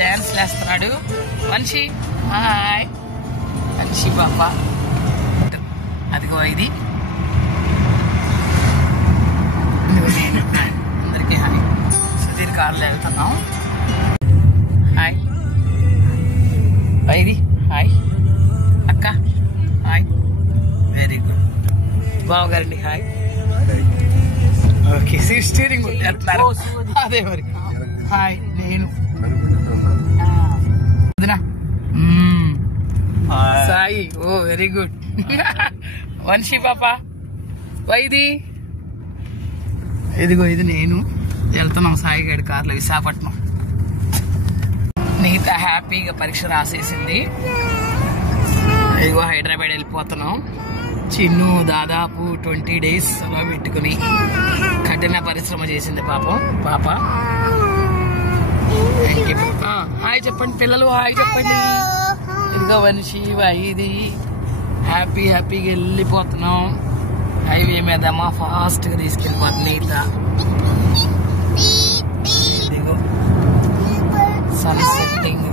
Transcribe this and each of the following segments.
Dance లేస్తున్నాడు. మనిషి hi మనిషి పాప. అదిగో ఇది అందరికీ హాయ్. సుధీర్ కార్లో వెళ్తున్నాం. హాయ్ ఇది హాయ్ అక్క హాయ్. Very good. బావగారండి హాయ్. ఓకే స్టీరింగ్ వెళ్తున్నారు. అదే మరి హాయ్. నేను Sai. Oh very good. Vamshi పాప వైది. ఇదిగో ఇది నేను వెళ్తున్నాం సాయి గడి కార్లో విశాఖపట్నం. నీత హ్యాపీగా పరీక్ష రాసేసింది. ఇదిగో హైదరాబాద్ వెళ్ళిపోతున్నాం. చిన్ను దాదాపు 20 days అలా పెట్టుకుని కఠిన పరిశ్రమ చేసింది పాపం పాప. హాయ్ చెప్పండి పిల్లలు హాయ్ చెప్పండి. ఇదిగో వంశీ వైది హ్యాపీగా వెళ్ళిపోతున్నాం. హైవే మీద ఫాస్ట్ గా తీసుకెళ్ళిపోతుంది నీత. ఇదిగో సన్ సెట్టింగ్.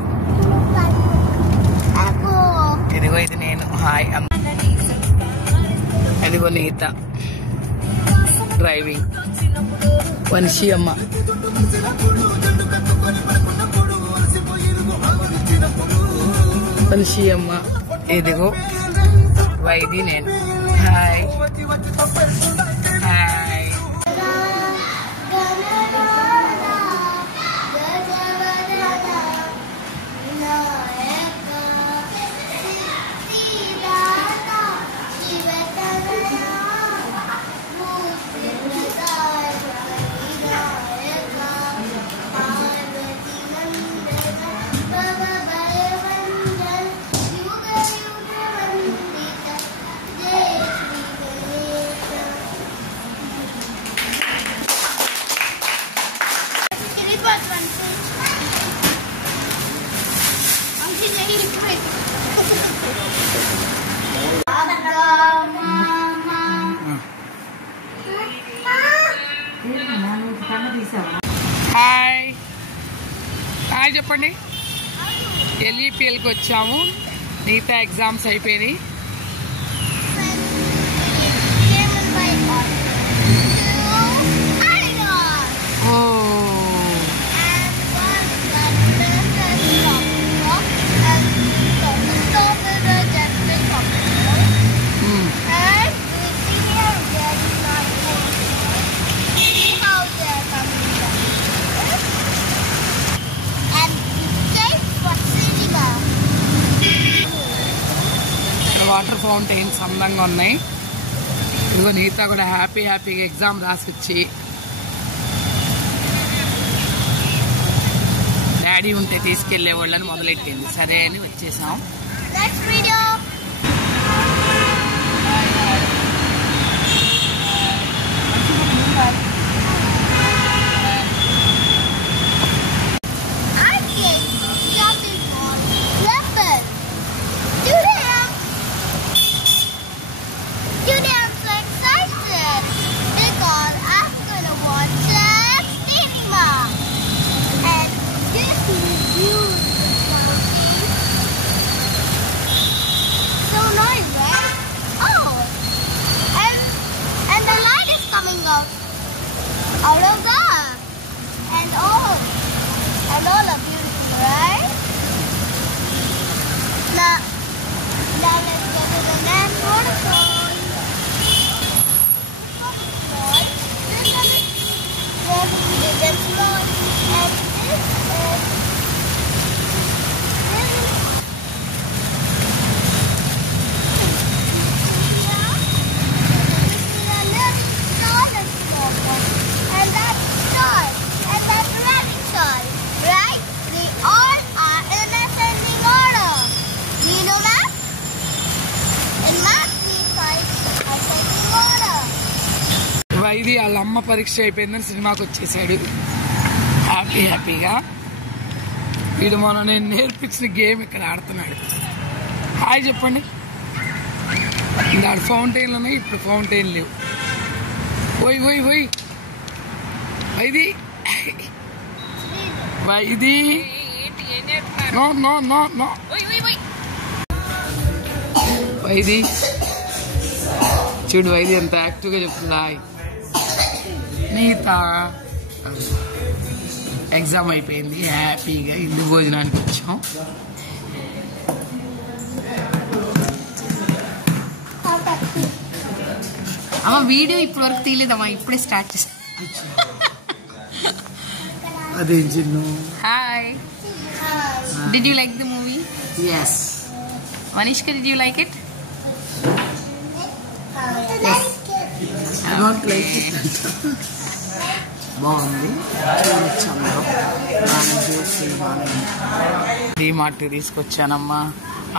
ఇదిగో ఇది నేను హాయ్. ఇదిగో నీత డ్రైవింగ్. వంశీ అమ్మ వంశీ అమ్మ. ఇదిగో వైది నేను హాయ్ హాయ్. హాయ్ హాయ్ చెప్పండి. ఎల్ఈపిఎల్కి వచ్చాము. నీత ఎగ్జామ్స్ అయిపోయినాయి. వాటర్ ఫౌంటైన్స్ అందంగా ఉన్నాయి. ఇదిగో నీత కూడా హ్యాపీగా ఎగ్జామ్ రాసిచ్చి డాడీ ఉంటే తీసుకెళ్లే వాళ్ళని మొదలెట్టింది. సరే అని వచ్చేసాం. Out of that, and all are beautiful, right? Now let's go to the next waterfall. This one, and this is. ఇది వాళ్ళ అమ్మ పరీక్ష అయిపోయిందని సినిమాకి వచ్చేసాడు హ్యాపీగా. వీడు మొన్న నేను నేర్పించిన గేమ్ ఇక్కడ ఆడుతున్నాడు. హాయ్ చెప్పండి. దాని ఫౌంటైన్లు ఉన్నాయి, ఇప్పుడు ఫౌంటైన్ లేవు. ఓయ్ ఓయ్ ఓయ్ వైది వైది నో నో నో నో వైది చూడు, వైది ఎంత యాక్టివ్గా చెప్తుందా. నీత ఎగ్జామ్ అయిపోయింది, హ్యాపీగా ఇంటి భోజనానికి వచ్చాం. అమ్మ వీడియో ఇప్పుడు వరకు తీయలేదమ్మా, ఇప్పుడే స్టార్ట్ చేసా. అదే Chinnu. Hi, did you like the movie? Yes. మనీష్క, did you like it? I don't like it. బాగుంది, డీమార్ట్ తీసుకొచ్చానమ్మా.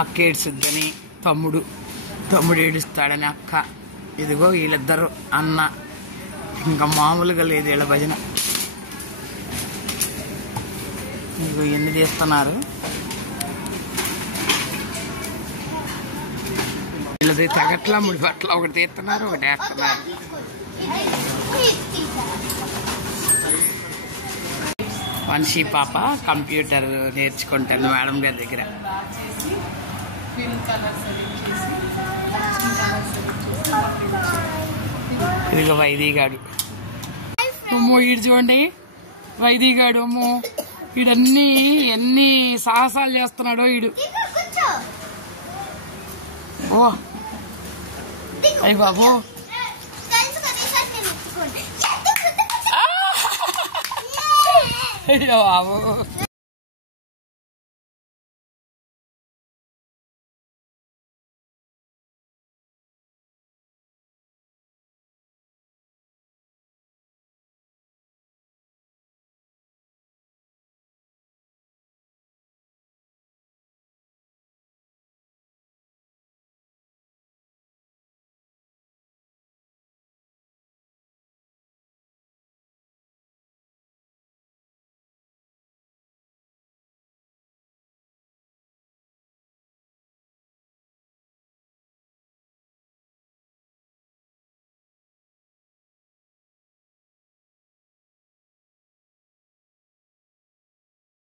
అక్క ఏడుస్తుందని తమ్ముడు ఏడుస్తాడని అక్క. ఇదిగో వీళ్ళిద్దరు అన్న, ఇంకా మామూలుగా లేదు వీళ్ళ భజన. ఇదిగో ఎన్ని చేస్తున్నారు వీళ్ళది. తగట్లా ముడి పట్ల ఒకటి తీస్తున్నారు, ఒకటి వేస్తున్నారు. వంశీ పాప కంప్యూటర్ నేర్చుకుంటాను మేడం గారి దగ్గర. ఇదిగో వైదీగాడు. అమ్మో ఈడు చూడండి, వైదీగాడు. అమ్మో ఈడన్నీ ఎన్ని సాహసాలు చేస్తున్నాడో ఈడు. ఓ అయ్య బాబు, అయ్యో బాబు.